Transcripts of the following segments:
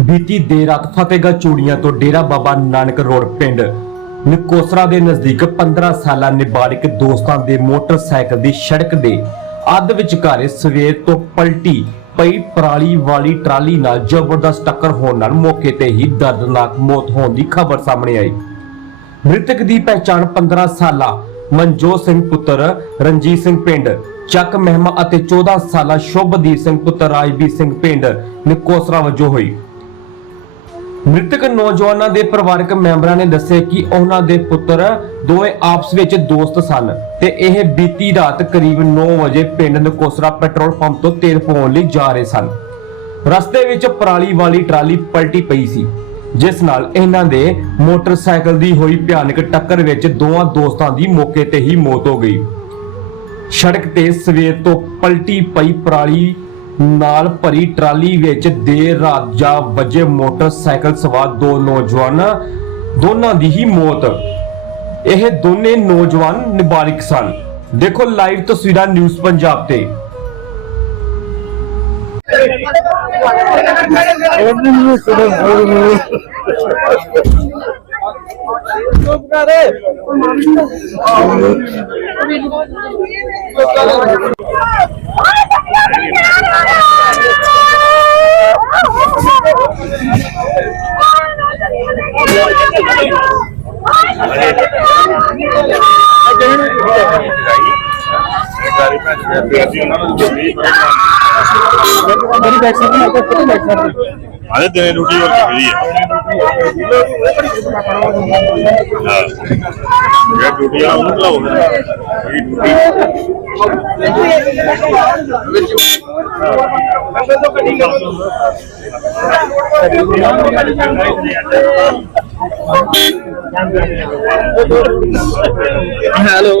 ਬੀਤੀ ਦੇਰ ਰਾਤ ਫਤਿਹਗੜ੍ਹ ਚੂੜੀਆਂ ਤੋਂ ਡੇਰਾ ਬਾਬਾ ਨਾਨਕ ਰੋਡ ਪਿੰਡ ਨਿਕੋਸਰਾ ਦੇ ਨਜ਼ਦੀਕ 15 ਸਾਲਾ ਨਾਬਾਲਿਗ ਦੋਸਤਾਂ ਦੇ ਮੋਟਰਸਾਈਕਲ ਦੀ ਸੜਕ ਦੇ ਅੱਧ ਵਿਚਕਾਰੇ ਸਵੇਰ ਤੋਂ ਪਲਟੀ ਪਈ ਪਰਾਲੀ ਵਾਲੀ ਟਰਾਲੀ ਨਾਲ ਜ਼ਬਰਦਸਤ ਟੱਕਰ ਹੋਣ ਨਾਲ ਮੌਕੇ ਤੇ ਹੀ ਦਰਦਨਾਕ ਮੌਤ ਹੋਣ ਦੀ ਖਬਰ ਸਾਹਮਣੇ ਆਈ। ਮ੍ਰਿਤਕ ਦੀ ਪਹਿਚਾਣ 15 ਸਾਲਾ ਮਨਜੋਤ ਸਿੰਘ ਪੁੱਤਰ ਰਣਜੀਤ ਸਿੰਘ ਪਿੰਡ, ਚੱਕ ਮਹਿਮਾ ਅਤੇ 14 ਸਾਲਾ ਸ਼ੁਭਦੀਪ ਸਿੰਘ ਪੁੱਤਰ ਰਾਜਵੀਰ ਸਿੰਘ ਪਿੰਡ ਨਿਕੋਸਰਾ ਵਜੋਂ ਹੋਈ। ਮ੍ਰਿਤਕ ਨੌਜਵਾਨਾਂ ਦੇ ਪਰਿਵਾਰਕ ਮੈਂਬਰਾਂ ਨੇ ਦੱਸਿਆ ਕਿ ਉਹਨਾਂ ਦੇ ਪੁੱਤਰ ਦੋਵੇਂ ਆਪਸ ਵਿੱਚ ਦੋਸਤ ਸਨ ਤੇ ਇਹ ਬੀਤੀ ਰਾਤ ਕਰੀਬ 9 ਵਜੇ ਪਿੰਡ ਨਕੋਸਰਾ ਪੈਟਰੋਲ ਪੰਪ ਤੋਂ ਤੇਲ ਪਵਾਉਣ ਲਈ ਜਾ ਰਹੇ ਸਨ। ਰਸਤੇ ਵਿੱਚ ਪਰਾਲੀ ਵਾਲੀ ਟਰਾਲੀ ਪਲਟੀ ਪਈ ਸੀ, ਜਿਸ ਨਾਲ ਇਹਨਾਂ ਦੇ ਮੋਟਰਸਾਈਕਲ ਦੀ ਹੋਈ ਭਿਆਨਕ ਟੱਕਰ ਵਿੱਚ ਦੋਵਾਂ ਦੋਸਤਾਂ ਦੀ ਮੌਕੇ ਤੇ ਹੀ ਮੌਤ ਹੋ ਗਈ। ਸੜਕ ਤੇ ਸਵੇਰ ਤੋਂ ਪਲਟੀ ਪਈ ਪਰਾਲੀ ਨਾਲ ਭਰੀ ਟਰਾਲੀ ਵਿੱਚ ਦੇਰ ਰਾਤ ਜਾ ਵੱਜੇ ਮੋਟਰਸਾਈਕਲ ਸਵਾਰ ਦੋ ਨੌਜਵਾਨ, ਦੋਨਾਂ ਦੀ ਹੀ ਮੌਤ। ਇਹ ਦੋਨੇ ਨੌਜਵਾਨ ਨਾਬਾਲਿਗ ਸਨ। ਦੇਖੋ ਲਾਈਵ ਤਸਵੀਰਾਂ ਨਿਊਜ਼ ਪੰਜਾਬ ਤੇ। ਮੇਰੀ ਬੈਕ ਸਾਈਡ ਨਾਲ ਕੋਈ ਬੈਕ ਸਾਈਡ ਆਦੇ ਦਿਨੇ ਡਿਊਟੀ ਹੋ ਗਈ ਹੈ ਹਾਂ। ਇਹ ਡਿਊਟੀ ਆ ਉਹਨੂੰ ਲਾਓ ਇਹ ਡਿਊਟੀ। ਹੈਲੋ।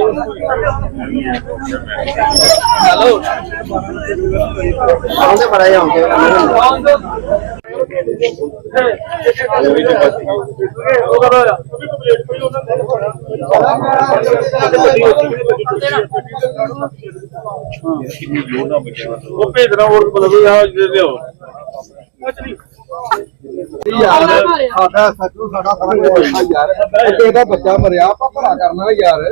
ਹੈਲੋ। ਆਉਂਦੇ ਬੜਾ ਜਾਉਂਦੇ ਉਹ ਭੇਜਣਾ ਹੋਰ ਬਦਲ ਆ ਜੇ ਲਿਓ ਸਾਡਾ ਸੱਚੂ ਸਾਡਾ ਸਾਰਾ ਯਾਰ ਇੱਕ ਇਹਦਾ ਬੱਚਾ ਮਰਿਆ ਆਪਾਂ ਭਲਾ ਕਰਨਾ ਯਾਰ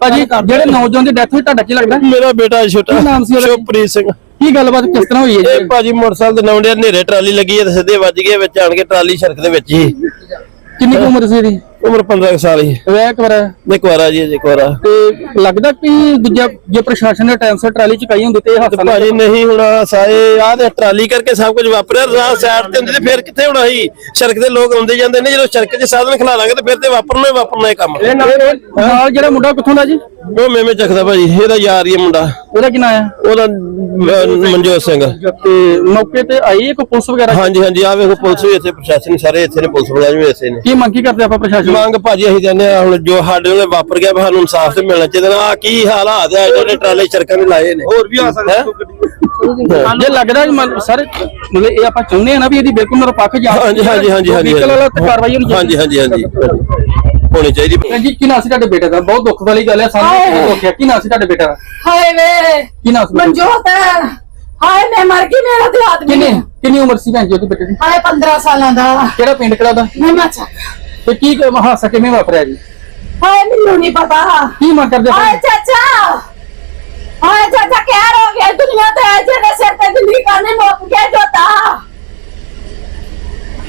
ਭਾਜੀ ਜਿਹੜੇ ਨੌਜਵਾਨ ਦੀ ਡੈਥ ਹੋਈ ਤੁਹਾਡਾ ਕੀ ਲੱਗਦਾ? ਮੇਰਾ ਬੇਟਾ ਛੋਟਾ। ਨਾਮ ਸੀ ਉਹਦਾ? ਸ਼ੁਭਪ੍ਰੀਤ ਸਿੰਘ। ਕੀ ਗੱਲਬਾਤ ਕਿਸ ਤਰ੍ਹਾਂ ਹੋਈ ਹੈ ਇਹ ਜੀ ਭਾਜੀ ਮੋਟਰਸਾਈਕਲ ਦੇ ਨੌਂਡੇ ਹਨੇਰੇ ਟਰਾਲੀ ਲੱਗੀ ਹੈ ਤੇ ਸਿੱਧੇ ਵੱਜ ਗਏ ਵਿੱਚ ਆਣ ਕੇ ਟਰਾਲੀ ਸੜਕ ਦੇ ਵਿੱਚ ਹੀ। ਕਿੰਨੀ ਕੁ ਉਮਰ ਸੀ ਇਹਦੀ? ਉਮਰ 15 ਕੁ ਸਾਲ ਹੀ। ਵਿਆਹ ਇੱਕ ਵਾਰ ਇੱਕ ਵਾਰਾ ਜੀ ਅਜੇ ਇੱਕ ਵਾਰਾ ਤੇ ਲੱਗਦਾ ਕਿ ਦੂਜਾ ਜੇ ਪ੍ਰਸ਼ਾਸਨ ਨੇ ਟਾਈਮ ਸਿਰ ਟਰਾਲੀ ਚੁਕਾਈ ਹੁੰਦੀ ਤੇ ਇਹ ਹਾਦਸਾ ਨਾ ਭਾਜੀ ਨਹੀਂ ਹੁਣ ਸਾਏ ਆਹ ਤੇ ਟਰਾਲੀ ਕਰਕੇ ਸਭ ਕੁਝ ਵਾਪਰਿਆ ਰਾਹ ਸਾਈਡ ਤੇ ਹੁੰਦੀ ਤੇ ਫਿਰ ਕਿੱਥੇ ਹੋਣਾ ਸੀ? ਸੜਕ ਦੇ ਲੋਕ ਆਉਂਦੇ ਜਾਂਦੇ ਨੇ ਜਦੋਂ ਸੜਕ 'ਚ ਸਾਧਨ ਖਲਾ ਲਾਂਗੇ ਤੇ ਫਿਰ ਤੇ ਵਾਪਰਨਾ ਹੀ ਵਾਪਰਨਾ ਇਹ ਕੰਮ। ਇਹ ਨਾਲ ਨਾਲ ਜਿਹੜਾ ਮੁੰਡਾ ਕਿੱਥੋਂ ਦਾ ਜੀ? ਉਹ ਮੇਵੇਂ ਚੱਕਦਾ ਭਾਜੀ ਇਹਦਾ ਯਾਰ ਹੀ ਹੈ ਮੁੰਡਾ। ਉਹਦਾ ਕੀ ਨਾਂ ਹੈ? ਉਹਦਾ ਮਨਜੋਤ ਸਿੰਘ। ਤੇ ਮੌਕੇ ਤੇ ਆਈ ਇੱਕ ਪੁਲਿਸ ਵਗੈਰਾ? ਹਾਂਜੀ ਹਾਂਜੀ ਆ ਵੇਖੋ ਪੁਲਿਸ ਵੀ ਇੱਥੇ ਪ੍ਰਸ਼ਾਸਨ ਸਾਰੇ ਇੱਥੇ ਨੇ ਪੁਲਿਸ ਮੁਲਾਜ਼ਮ ਵੀ ਇੱਥੇ ਨੇ। ਕੀ ਮੰਗ ਕੀ ਕਰਦੇ ਆਪਾਂ ਪ੍ਰਸ਼ਾਸਨ ਤੋਂ? ਮੰਗ ਭਾਜੀ ਅਸੀਂ ਕਹਿੰਦੇ ਆ ਹੁਣ ਜੋ ਸਾਡੇ ਨਾਲ ਵਾਪਰ ਗਿਆ ਸਾਨੂੰ ਇਨਸਾਫ ਤੇ ਮਿਲਣਾ ਚਾਹੀਦਾ। ਆ ਕੀ ਹਾਲਾਤ ਆ ਜਿਹੜੇ ਟਰਾਲੇ ਚਰਕਾਂ ਦੇ ਲਾਏ ਨੇ। ਹੋਰ ਵੀ ਆ ਜੇ ਲੱਗਦਾ ਸਰ ਮਤਲਬ ਇਹ ਆਪਾਂ ਚਾਹੁੰਦੇ ਆ ਨਾ ਵੀ ਇਹਦੀ ਬਿਲਕੁਲ ਨਿਰਪੱਖ ਜਾਂਚ ਹਾਂਜੀ ਹਾਂਜੀ ਹਾਂਜੀ ਹਾਂਜੀ vehicle ਵਾਲਾ ਤੇ ਕਾਰਵਾਈ ਹੋਣੀ ਹਾਂਜੀ ਹਾਂਜੀ ਹਾਂਜੀ। ਹੋਣੀ ਚਾਹੀਦੀ। ਚਾਹੀਦੀ ਜੀ ਕੀ ਨਾਂ ਸੀ ਤੁਹਾਡੇ ਬੇਟੇ ਦਾ? ਬਹੁਤ ਦੁੱਖ ਵਾਲੀ ਗੱਲ ਹੈ ਸਾਨੂੰ ਬਹੁਤ ਦੁੱਖ ਹੈ। ਕੀ ਨਾਂ ਸੀ ਤੁਹਾਡੇ ਬੇਟੇ ਦਾ? ਹਾਏ ਵੇ ਕੀ ਨਾਂ ਸੀ? ਬੇਟੇ ਦਾ? ਮਨਜੋਤ ਹਾਏ ਮੈਂ ਮਰ ਗਈ ਮੇਰਾ ਤੇ ਆਦਮੀ ਕਿੰਨੀ ਕਿੰਨੀ ਉਮਰ ਸੀ ਭੈਣ ਜੀ ਉਹਦੇ ਬੇਟੇ ਦੀ? ਹਾਏ 15 ਸਾਲਾਂ ਦਾ। ਕਿਹੜਾ ਪਿੰਡ ਕਿਹੜਾ ਦਾ ਮੈਂ ਮਚਾ ਤੇ ਕੀ ਕ- ਹਾਦਸਾ ਕਿਵੇਂ ਵਾਪਰਿਆ ਜੀ? ਹਾਏ ਮੈਨੂੰ ਨਹੀਂ ਪਤਾ। ਕੀ ਮੰਗ ਕਰਦੇ ਹਾਏ ਚਾਚਾ। ਹਾਏ ਚਾਚਾ ਕਿਆ ਹੋ? ਗਿਆ ਦੁਨੀਆ ਤੇ ਜਿਹੜੇ ਸਿਰ ਤੇ ਦਿੱਲੀ ਕਾਨੇ ਮੁੱਕ ਗਿਆ ਜੋਤਾ?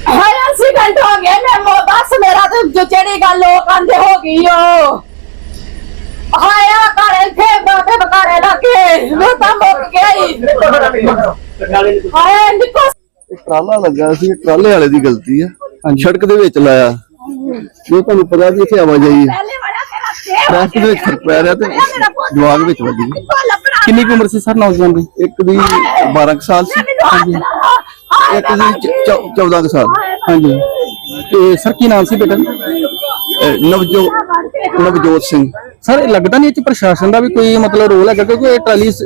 ਹਾਏ ਐਕਸੀਡੈਂਟ ਹੋ ਗਿਆ ਮੈਂ ਮੋ ਬਸ ਮੇਰਾ ਤੇ ਜੋ ਜਿਹੜੀ ਗੱਲ ਲੋਕ ਆਂਦੇ ਹੋ ਗਈ ਓ। ਹਾਏ ਆ ਘਰੇ ਥੇ ਬਾਬੇ ਬਕਾਰੇ ਲੱਗੇ। ਮੈਂ ਤਾਂ ਮੁੱਕ ਗਿਆ ਹੀ ਹਾਏ ਨਿਕੋ ਟਰਾਲਾ ਲੱਗਾ ਸੀ ਟਰਾਲੇ ਵਾਲੇ ਦੀ ਗਲਤੀ ਆ। ਸੜਕ ਦੇ ਵਿੱਚ ਲਾਇਆ। ਜੋ ਤੁਹਾਨੂੰ ਪਤਾ ਵੀ ਇੱਥੇ ਆਵਾਜਾਈ ਹੈ ਪਹਿਲੇ ਵਾਲਾ ਤੇਰਾ ਸੇਵ ਟ੍ਰੈਫਿਕ ਦੇ ਵਿੱਚ ਫ਼ਰਕ ਪੈ ਰਿਹਾ ਤੇ ਜਵਾਗ ਵਿੱਚ ਵੱਜ ਕਿੰਨੀ ਕੁ ਉਮਰ ਸੀ ਸਰ ਨੌਜਵਾਨ ਦੀ? ਇੱਕ ਦੀ 12 ਕੁ ਸਾਲ ਸੀ। ਇੱਕ ਦੀ 14 ਕੁ ਸਾਲ। ਹਾਂਜੀ। ਤੇ ਸਰ ਕੀ ਨਾਮ ਸੀ ਬੇਟੇ ਅਹ ਨਵਜੋਤ ਸਿੰਘ। ਸਰ ਇਹ ਲੱਗਦਾ ਨਹੀਂ ਇਹ ਚ ਪ੍ਰਸ਼ਾਸਨ ਦਾ ਵੀ ਕੋਈ ਮਤਲਬ ਰੋਲ ਹੈਗਾ ਕਿਉਂਕਿ ਇਹ ਟਰਾਲੀ ਸ-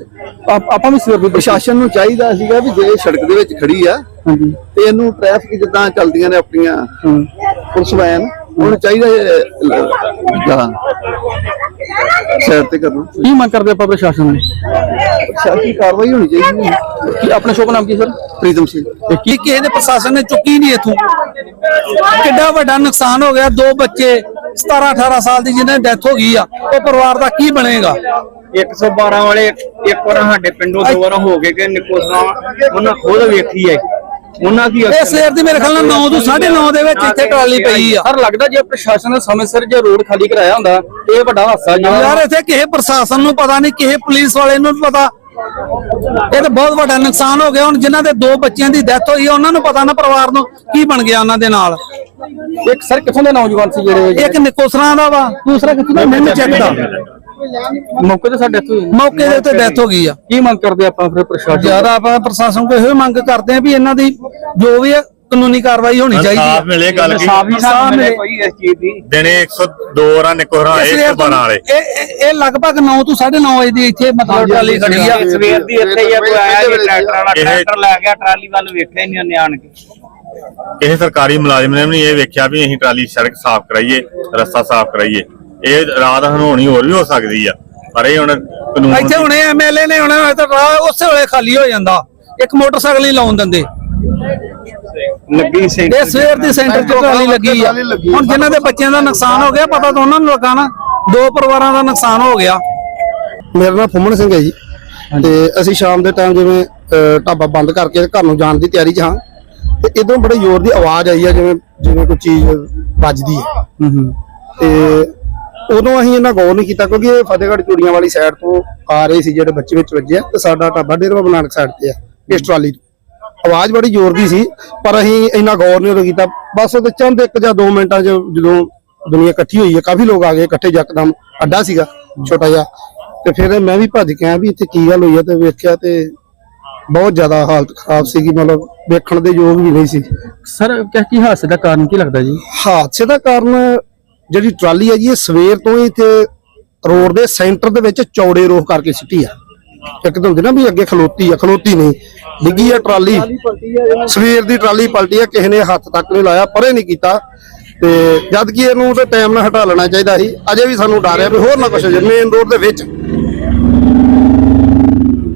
ਆਪ- ਆਪਾਂ ਵੀ ਸਵੇਰ ਦੀ ਪ੍ਰਸ਼ਾਸਨ ਨੂੰ ਚਾਹੀਦਾ ਸੀਗਾ ਵੀ ਜੇ ਸੜਕ ਦੇ ਵਿੱਚ ਖੜੀ ਆ ਹਾਂਜੀ। ਤੇ ਇਹਨੂੰ ਟ੍ਰੈਫਿਕ ਜਿੱਦਾਂ ਚੱਲਦੀਆਂ ਨੇ ਆਪਣੀਆਂ। ਪੁਲਿਸ ਵੈਨ ਉਹਨੂੰ ਚਾਹੀਦਾ ਜਾਂ ਸਾਈਡ ਤੇ ਕਰਨਾ। ਕੀ ਮੰਗ ਕਰਦੇ ਆਪਾਂ ਪ੍ਰਸ਼ਾਸਨ ਨੂੰ? ਸਾਡੀ ਕਾਰਵਾਈ ਹੋਣੀ ਚਾਹੀਦੀ ਹੈ? ਕੀ ਆਪਣਾ ਸ਼ੁਭ ਨਾਮ ਕੀ ਸਰ? ਪ੍ਰੀਤਮ ਸਿੰਘ। ਤੇ ਕੀ ਦੇ ਪ੍ਰਸ਼ਾਸਨ ਨੇ ਚੁੱਕੀ ਨਹੀਂ ਇਥੋਂ? ਕਿੱਡਾ ਵੱਡਾ ਨੁਕਸਾਨ ਹੋ ਗਿਆ ਦੋ ਬੱਚੇ 17 18 ਸਾਲ ਦੀ ਜਿਹਨਾਂ ਦੀ ਡੈਥ ਹੋ ਗਈ ਆ ਉਹ ਪਰਿਵਾਰ ਦਾ ਕੀ ਬਣੇਗਾ? 112 ਵਾਲੇ ਇੱਕ ਵਾਰ ਸਾਡੇ ਪਿੰਡੋਂ ਦੋ ਵਾਰ ਹੋ ਗਏ ਕਿ ਨਿਕੋਸਨਾ ਉਹਨਾਂ ਖੁਦ ਵੇਖੀ ਹੈ। ਉਹਨਾਂ ਦੀ ਇਹ ਸਵੇਰ ਦੀ ਮੇਰੇ ਖਿਆਲ ਨਾਲ 9 ਤੋਂ 9:30 ਦੇ ਵਿੱਚ ਇੱਥੇ ਟਰਾਲੀ ਪਈ ਆ। ਸਰ ਲੱਗਦਾ ਜੇ ਪ੍ਰਸ਼ਾਸਨ ਨੇ ਸਮੇਂ ਸਿਰ ਜੇ ਰੋਡ ਖਾਲੀ ਕਰਾਇਆ ਹੁੰਦਾ ਇਹ ਵੱਡਾ ਹਾਦਸਾ ਜਿਹੜਾ ਯਾਰ ਇੱਥੇ ਕਿਸੇ ਪ੍ਰਸ਼ਾਸਨ ਨੂੰ ਪਤਾ ਨਹੀਂ ਕਿਸੇ ਪੁਲਿਸ ਵਾਲੇ ਨੂੰ ਪਤਾ। ਇਹ ਤਾਂ ਬਹੁਤ ਵੱਡਾ ਨੁਕਸਾਨ ਹੋ ਗਿਆ। ਹੁਣ ਜਿਨ੍ਹਾਂ ਦੇ ਦੋ ਬੱਚਿਆਂ ਦੀ ਡੈਥ ਹੋਈ ਉਹਨਾਂ ਨੂੰ ਪਤਾ ਨਾ ਪਰਿਵਾਰ ਨੂੰ ਕੀ ਬਣ ਗਿਆ ਉਹਨਾਂ ਦੇ ਨਾਲ। ਇੱਕ ਸਰ ਕਿੱਥੋਂ ਦੇ ਨੌਜਵਾਨ ਸੀ ਜਿਹੜੇ ਇੱਕ ਨਿਕੋਸਰਾਂ ਦਾ ਵਾ। ਦੂਸਰਾ ਕਿੱਥੋਂ ਦਾ? ਮੈਨੂੰ ਚੈੱਕ ਦਾ। ਮੌਕੇ ਤੇ ਸਾਡੇ ਇੱਥੇ ਮੌਕੇ ਦੇ ਉੱਤੇ ਡੈਥ ਹੋ ਗਈ ਆ। ਕੀ ਮੰਗ ਕਰਦੇ ਆਪਾਂ ਫਿਰ ਪ੍ਰਸ਼ਾਸਨ ਜ਼ਿਆਦਾ ਆਪਾਂ ਪ੍ਰਸ਼ਾਸਨ ਕੋਲ ਇਹੋ ਮੰਗ ਕਰਦੇ ਆ ਵੀ ਇਹਨਾਂ ਦੀ ਜੋ ਵੀ ਕਾਨੂੰਨੀ ਕਾਰਵਾਈ ਹੋਣੀ ਚਾਹੀਦੀ ਸਾਫ਼ ਹੈ ਮਿਲੇ ਗੱਲ ਕੀ? ਸਾਫ਼ ਹੀ ਸਾਫ਼ ਮਿਲੇ। ਕੋਈ ਇਸ ਚੀਜ਼ ਦੀ। ਦਿਨੇ 102 ਰਾਂ ਨਿਕੋਹਰਾਂ ਇਸ ਵੇਲੇ 112 ਵਾਲੇ। ਇਹ ਇਹ- ਲਗਭਗ 9 ਤੋਂ 9:30 ਵਜੇ ਦੀ ਇੱਥੇ ਮਤਲਬ ਟਰਾਲੀ ਖੜੀ ਆ। ਸਵੇਰ ਦੀ ਇੱਥੇ ਹੀ ਆ, ਕੋਈ ਆਇਆ ਜੀ ਟਰੈਕਟਰ ਵਾਲਾ ਟਰੈਕਟਰ ਲੈ ਗਿਆ ਟਰਾਲੀ ਵੱਲ ਵੇਖਿਆ ਹੀ ਨਹੀਂ ਉਹਨੇ ਆਣ ਕੇ। ਕਿਸੇ ਸਰਕਾਰੀ ਮੁਲਾਜ਼ਮ ਨੇ ਵੀ ਇਹ ਵੇਖਿਆ ਵੀ ਅਸੀਂ ਟਰਾਲੀ ਸੜਕ ਸਾਫ਼ ਕਰਾਈਏ ਰਸਤਾ ਸਾਫ਼ ਕਰਾਈਏ। ਇਹ ਰਾਤ ਹਨੋਣੀ ਹੋਰ ਵੀ ਹੋ ਸਕਦੀ ਆ ਪਰ ਇਹ ਹੁਣ ਕਾਨੂੰਨ ਇੱਥੇ ਹੁਣੇ ਐਮਐਲਏ ਨੇ ਹੁਣੇ ਤਾਂ ਰਾਹ ਉਸੇ ਵੇਲੇ ਖਾਲੀ ਹੋ ਜਾਂਦਾ। ਇੱਕ ਮੋਟਰਸਾਈਕਲ ਹੀ ਲਾਉਣ ਦਿੰਦੇ। ਲੱਗੀ ਇਹ ਸੈਂਟਰ ਸਵੇਰ ਦੀ ਸੈਂਟਰ 'ਚ ਟਰਾਲੀ ਲੱਗੀ ਆ। ਹੁਣ ਜਿਨ੍ਹਾਂ ਦੇ ਬੱਚਿਆਂ ਦਾ ਨੁਕਸਾਨ ਹੋ ਗਿਆ ਪਤਾ ਤਾਂ ਉਹਨਾਂ ਨੂੰ ਲੱਗਾ ਨਾ। ਦੋ ਪਰਿਵਾਰਾਂ ਦਾ ਨੁਕਸਾਨ ਹੋ ਗਿਆ। ਮੇਰਾ ਨਾਮ ਫੁੰਮਣ ਸਿੰਘ ਹੈ ਜੀ। ਤੇ ਅਸੀਂ ਸ਼ਾਮ ਦੇ ਟਾਈਮ ਜਿਵੇਂ ਢਾਬਾ ਬੰਦ ਕਰਕੇ ਘਰ ਨੂੰ ਜਾਣ ਦੀ ਤਿਆਰੀ 'ਚ ਹਾਂ। ਤੇ ਇਦੋਂ ਬੜੇ ਜ਼ੋਰ ਦੀ ਆਵਾਜ਼ ਆਈ ਹੈ ਜਿਵੇਂ ਜਿਵੇਂ ਕੋਈ ਚੀਜ਼ ਵੱਜਦੀ ਹੈ। ਤੇ ਉਦੋਂ ਅਸੀਂ ਇਹਨਾਂ ਗੌਰ ਨਹੀਂ ਕੀਤਾ ਕਿਉਂਕਿ ਇਹ ਫਤਿਹਗੜ੍ਹ ਚੂੜੀਆਂ ਵਾਲੀ ਸਾਈਡ ਤੋਂ ਆ ਰਹੇ ਸੀ ਜਿਹੜੇ ਬੱਚੇ ਵਿੱਚ ਵੱਜੇ ਆ ਤੇ ਸਾਡਾ ਢਾਬਾ ਡੇਰਾ ਬਾਬਾ ਨਾਨਕ ਸਾਈਡ ਤੇ ਆ ਇਸ ਟਰਾਲੀ ਤੋਂ। ਆਵਾਜ਼ ਬੜੀ ਜ਼ੋਰ ਦੀ ਸੀ ਪਰ ਅਸੀਂ ਇੰਨਾ ਗੌਰ ਨਹੀਂ ਉਦੋਂ ਕੀਤਾ। ਬਸ ਉਹਦੇ ਚੰਦ ਇੱਕ ਜਾਂ 2 ਮਿੰਟਾਂ 'ਚ ਜਦੋਂ ਦੁਨੀਆ ਇਕੱਠੀ ਹੋਈ ਹੈ ਕਾਫੀ ਲੋਕ ਆ ਗਏ ਇਕੱਠੇ ਯਕਦਮ ਅੱਡਾ ਸੀਗਾ ਛੋਟਾ ਜਿਹਾ। ਤੇ ਫਿਰ ਮੈਂ ਵੀ ਭੱਜ ਕੇ ਆਇਆ ਵੀ ਇੱਥੇ ਕੀ ਗੱਲ ਹੋਈ ਹੈ ਤੇ ਵੇਖਿਆ ਤੇ ਬਹੁਤ ਜ਼ਿਆਦਾ ਹਾਲਤ ਖਰਾਬ ਸੀਗੀ ਮਤਲਬ ਵੇਖਣ ਦੇ ਯੋਗ ਵੀ ਨਹੀਂ ਸੀ। ਸਰ ਕਿਆ ਕੀ ਹਾਦਸੇ ਦਾ ਕਾਰਨ ਕੀ ਲੱਗਦਾ ਜੀ? ਹਾਦਸੇ ਦਾ ਕਾਰਨ ਜਿਹੜੀ ਟਰਾਲੀ ਹੈ ਜੀ, ਇਹ ਸਵੇਰ ਤੋਂ ਹੀ ਇੱਥੇ ਰੋਡ ਦੇ ਸੈਂਟਰ ਦੇ ਵਿੱਚ ਚੌੜੇ ਰੋਹ ਕਰਕੇ ਸਿੱਟੀ ਆ। ਇੱਕ ਤਾਂ ਹੁੰਦੀ ਨਾ ਵੀ ਅੱਗੇ ਖਲੋਤੀ ਆ, ਖਲੋਤੀ ਨਹੀਂ। ਡਿੱਗੀ ਆ ਟਰਾਲੀ। ਸਵੇਰ ਦੀ ਟਰਾਲੀ ਪਲਟੀ ਆ, ਕਿਸੇ ਨੇ ਹੱਥ ਤੱਕ ਨਹੀਂ ਲਾਇਆ, ਪਰੇ ਨਹੀਂ ਕੀਤਾ। ਤੇ ਜਦ ਕਿ ਇਹਨੂੰ ਤੇ ਟਾਈਮ ਨਾਲ ਹਟਾ ਲੈਣਾ ਚਾਹੀਦਾ ਸੀ। ਅਜੇ ਵੀ ਸਾਨੂੰ ਡਰ ਆ ਵੀ ਹੋਰ ਨਾ ਕੁਛ ਮੇਨ ਰੋਡ ਦੇ ਵਿੱਚ।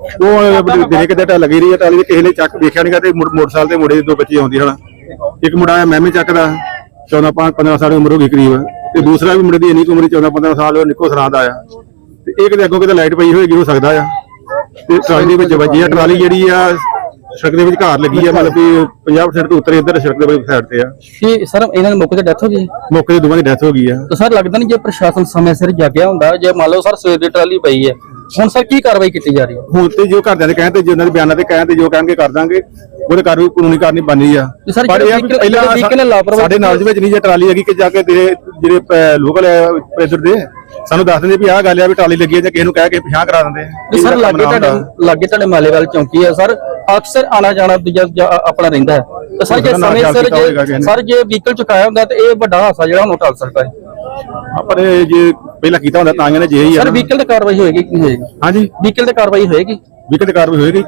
ਉਹ ਦਿਨੇ ਕਿਤੇ ਟਾ ਲੱਗੀ ਰਹੀ ਆ ਟਰਾਲੀ ਤੇ ਕਿਸੇ ਨੇ ਚੱਕ ਦੇਖਿਆ ਨਹੀਂਗਾ ਤੇ ਮੋਟਰ- ਮੋਟਰਸਾਈਕਲ ਤੇ ਮੁੰਡੇ ਦੇ ਦੋ ਬੱਚੇ ਆਉਂਦੀ ਹਣਾ ਇੱਕ ਮੁੰਡਾ ਆ ਮੈਂ ਵੀ ਚੱਕਦਾ 14 ਪੰਜ 15 ਸਾਲ ਦੀ ਉਮਰ ਹੋ ਗਈ ਕਰੀਬ। ਤੇ ਦੂਸਰਾ ਵੀ ਮੁੰਡੇ ਦੀ ਇੰਨੀ ਉਮਰ 14 15 ਸਾਲ ਉਹ ਨਿੱਕੋ ਸਰਾਂ ਦਾ ਆ ਤੇ ਇਹ ਕਿਤੇ ਅੱਗੋਂ ਕਿਤੇ ਲਾਈਟ ਪਈ ਹੋਏਗੀ ਹੋ ਸਕਦਾ ਆ। ਤੇ ਟਰਾਲੀ ਦੇ ਵਿੱਚ ਵੱਜੀ ਆ ਟਰਾਲੀ ਜਿਹੜੀ ਆ ਸੜਕ ਦੇ ਵਿੱਚ ਘਾਰ ਲੱਗੀ ਆ ਮਤਲਬ ਕਿ 50% ਤੋਂ ਉੱਤਰ ਇੱਧਰ ਸੜਕ ਦੇ ਸਾਈਡ ਤੇ ਆ। ਕਿ ਸਰ ਇਹਨਾਂ ਦੇ ਮੌਕੇ ਤੇ ਡੈਥ ਹੋ ਗਈ? ਮੌਕੇ ਤੇ ਦੋਵਾਂ ਦੀ ਡੈਥ ਹੋ ਗਈ ਆ। ਤਾਂ ਸਰ ਲੱਗਦਾ ਨਹੀਂ ਜੇ ਪ੍ਰਸ਼ਾਸਨ ਸਮੇਂ ਸਿਰ ਜਾਗਿਆ ਹੁੰਦਾ ਜੇ ਮੰਨ ਲਓ ਸਰ ਸਵੇਰ ਦੀ ਟਰਾਲੀ ਪਈ ਹੈ ਹੁਣ ਸਰ ਕੀ ਕਾਰਵਾਈ ਕੀਤੀ ਜਾ ਰਹੀ ਹੈ ਹੁਣ ਤੇ ਜੋ ਘਰਦਿਆਂ ਦੇ ਕਹਿਣ ਤੇ ਜੋ ਉਹਨਾਂ ਦੇ ਬਿਆਨਾਂ ਤੇ ਕਹਿਣ ਤੇ ਜੋ ਕਹਿਣਗੇ ਕਰ ਦਾਂਗੇ ਉਹਦੇ ਕਾਰਵਾਈ ਕਾਨੂੰਨੀ ਕਾਰਨੀ ਬਣਨੀ ਆ ਪਰ ਇਹ ਆ ਪਹਿਲਾਂ ਸਾਡੇ ਨਾਲ ਦੇ ਵਿੱਚ ਨਹੀਂ ਜੇ ਟਰਾਲੀ ਹੈਗੀ ਕਿ ਜਾ ਕੇ ਜਿਹੜੇ ਲੋਕਲ ਪ੍ਰੈਸ਼ਰ ਦੇ ਸਾਨੂੰ ਦੱਸ ਦਿੰਦੇ ਵੀ ਆਹ ਗੱਲ ਆ ਵੀ ਟਰਾਲੀ ਲੱਗੀ ਹੈ ਜਾਂ ਕਿਸੇ ਨੂੰ ਕਹਿ ਕੇ ਪਿਛਾਂ ਕਰਾ ਦਿੰਦੇ ਆ। ਸਰ ਲਾਗੇ। ਤੁਹਾਡੇ ਲਾਗੇ ਤੁਹਾਡੇ ਮਾਲੇਵਾਲ ਚੌਂਕੀ ਹੈ ਸਰ ਅਕਸਰ ਆਣਾ ਜਾਣਾ ਆਪਣਾ ਰਹਿੰਦਾ ਹੈ ਤੇ ਸਰ ਜੇ ਸਮੇਂ ਸਿਰ ਜੇ ਨੇ। ਸਰ ਜੇ ਵਹੀਕਲ ਚੁਕਾਇਆ ਹੁੰਦਾ ਤੇ ਇਹ ਵੱਡਾ ਹਾਦਸਾ ਜਿਹੜਾ ਉਹਨੂੰ ਟਲ ਸਕਦਾ ਹੈ ਪਰ ਇਹ ਜੇ ਪਹਿਲਾਂ ਕੀਤਾ ਹੁੰਦਾ ਤਾਂ ਇਹਨਾਂ ਨੇ ਜੇ ਹੀ ਸਰ। ਵਹੀਕਲ ਤੇ ਕਾਰਵਾਈ ਹੋਏਗੀ ਕਿ ਹੋਏਗੀ? ਹਾਂਜੀ। ਵਹੀਕਲ ਤੇ ਕਾਰਵਾਈ ਹੋਏਗੀ? ਵੀ ਕਿਤੇ ਕਾਰਵਾਈ ਹੋਏਗੀ।